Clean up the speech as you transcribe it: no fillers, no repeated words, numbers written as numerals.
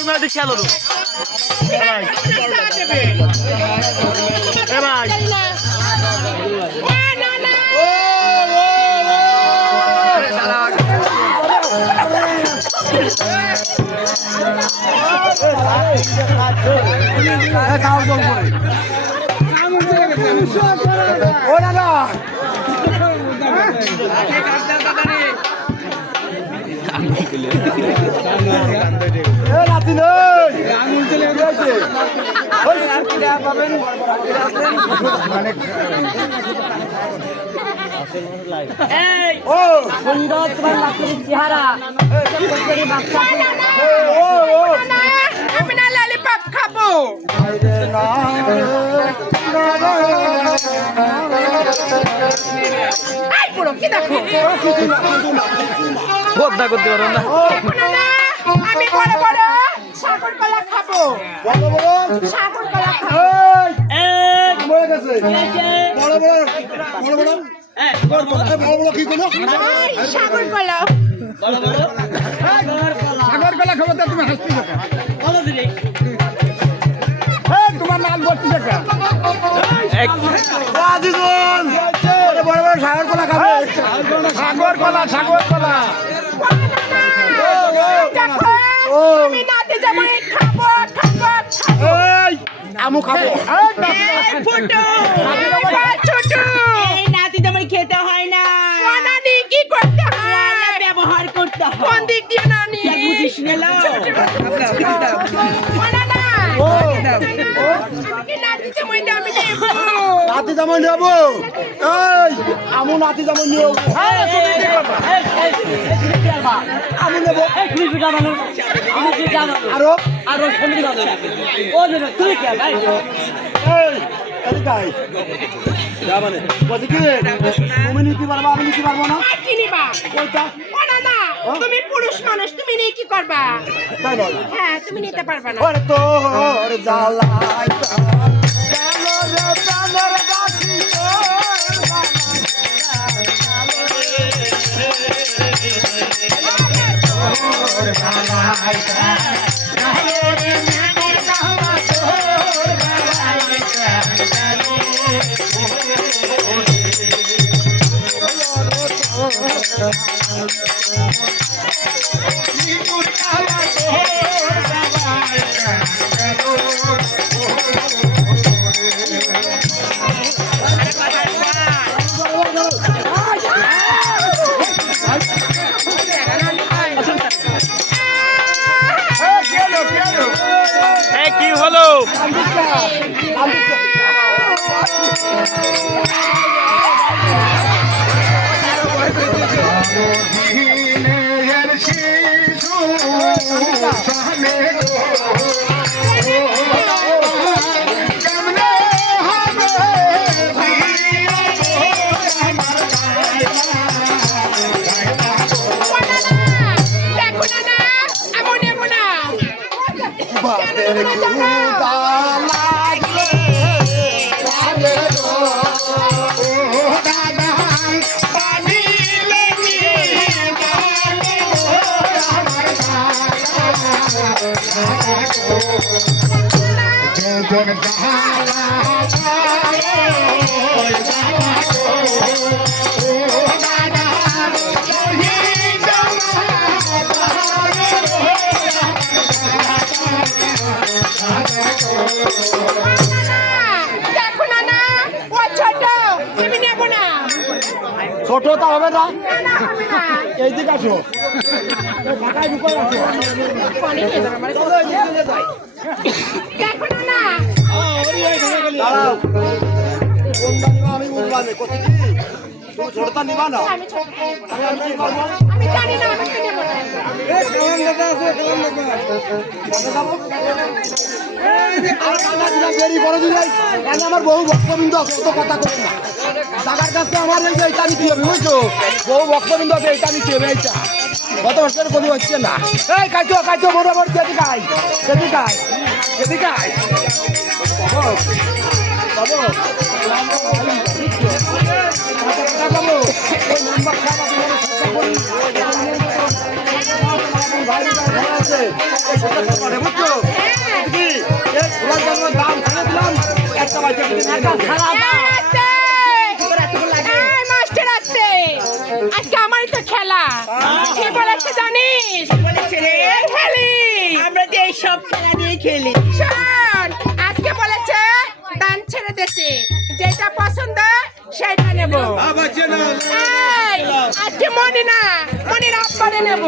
তুমি এদিক খেলো ভাই সুন্দর তোমার লাকড়ির চেহারা আমি না ললিপপ খাবো। কি দেখো বদনা করতে পারো না আমি বড় বড় সাগর কলা খাবো। সাগর কলা খাবো। সাগর কলা তোমার নাম বলছি দেখা বড় বড় সাগর কলা খাবে সাগর কলা আমি নাতে যাবো খাবো খাবো খাবো। আমু খাবো ছোট এই নাতি জামাই খেতে হয় না, নানি কি করতে হয়? ব্যবহার করতে হয়। কোন দিক দিয়ে নানি বুঝিস না নাতি জামাই নেবো আমু নাতি জামাই নেবো আমু নেবো আরো আরো সন্ধি ও তুই কে ভাই তুমি নিতে পারবো আমি নিতে পারবো না কি নিবা? ওইটা না তুমি পুরুষ মানুষ, তুমি নিয়ে কি করবা? তাই বল হ্যাঁ তুমি নিতে পারবা না। ওরে তোর জ্বালায় গেল রে প্রাণের বাসি কি হলো ছোট তো হবে না এই দিকে আসো ফাঁকায় ঢুকে দাঁড়াও কোনটা নিবা আমি বুঝবা না কত কি তুমি ছোটটা নিবা না আমি কি করবো আমি জানি না আমি নেব না। আমার বহু ভক্তবৃন্দ আছে অত কথা করি না টাকার কাছে আমার এই যে এইটা নিতে হবে বুঝছো বহু ভক্তবৃন্দ আছে এইটা নিতে হবে এইটা গত বছর কোনো হচ্ছে না এই কাইতো বরাবর যেতে খাই বাইরে ঘোড়া আছে এই সেটা করে বুঝছো কি এই ঘোড়ার জন্য দাম ফেলে দিলাম একটা বাচ্চা কিনে নিয়ে যাও। এই মাস্টার আসছে আজকে আমারই তো খেলা কি বলেছে জানিস বলেছে রে খেলি আমরা তো এই সব খেলা দিয়ে খেলি শোন আজকে বলেছে দান ছেড়ে দিয়েছে যেটা পছন্দ সেটা নেব এই, আজকে মনির আব্বারে নেব